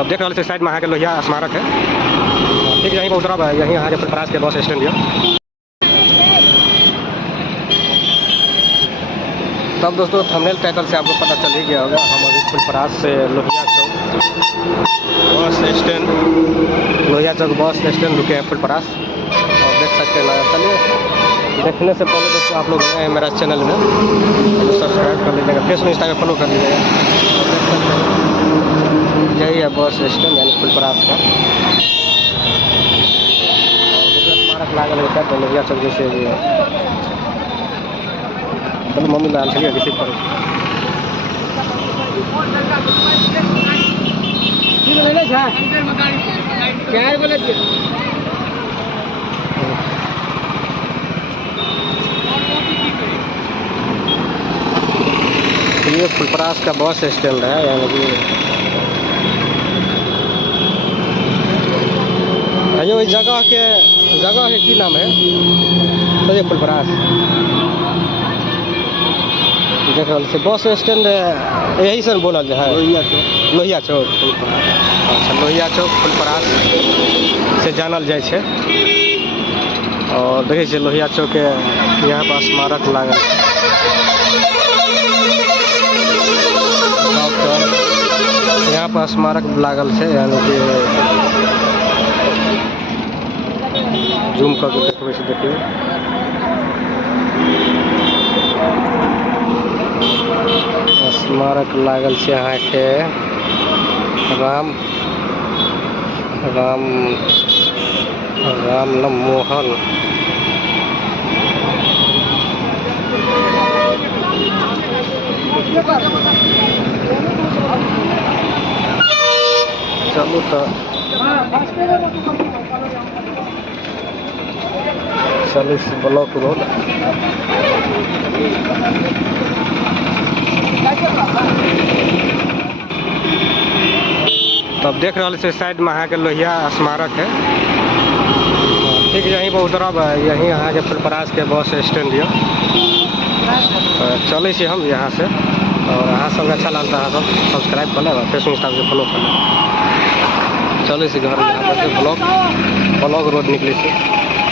तब देख रहे साइड में अहाँ के लोहिया स्मारक है। ठीक यहीं पर उतरब, यहीं अहाँ फुलपरास के बस स्टैंड है। तब दोस्तों थंबनेल टाइटल से आपको पता चल ही गया होगा, हम अभी फुलपरास से लोहिया चौक बस स्टैंड, लोहिया चौक बस स्टैंड रुके हैं फुलपरास। और देख सकते हैं, चलिए देखने से पहले दोस्तों आप लोग हैं मेरा चैनल में तो सब्सक्राइब कर लीजिएगा, फेसबुक इंस्टाग्राम फॉलो कर लीजिएगा। देख सकते हैं यही है बस स्टैंड यानी फुलपरास का। स्मारक लागल है क्या तो लोहिया चौक जैसे भी है। चलो मम्मी लाल चलिए रिसीव करो। ये फुलपरास का बस स्टैंड है, यानी कि ये वही जगह के की नाम है तो ये फुलपरास। देख रहे से बस स्टैंड यही से बोला है लोहिया चौक फुलपरास। अच्छा लोहिया चौक फुलपरास से जानल जाए छे। और देखिए लोहिया चौक के यहाँ पर स्मारक लागल, यहाँ पर स्मारक लागल है, यानी कि जूम करके देखबै से देखिए स्मारक लागल है यहाँ के राम मोहन चलू तो 40 ब्लॉक रोड। तब देख रहे से साइड में अहाँ के लोहिया स्मारक है। ठीक यहीं पर उतरब, यहीं अहाँ के फुलपरास के बस स्टैंड है। चले से हम यहाँ से, और अहाँ सब अच्छा लगता है सब सब्सक्राइब कर ले, फेसबुक इंस्टाग्राम से फॉलो कर ले। चले से घर यहाँ पर ब्लॉक रोड निकले से।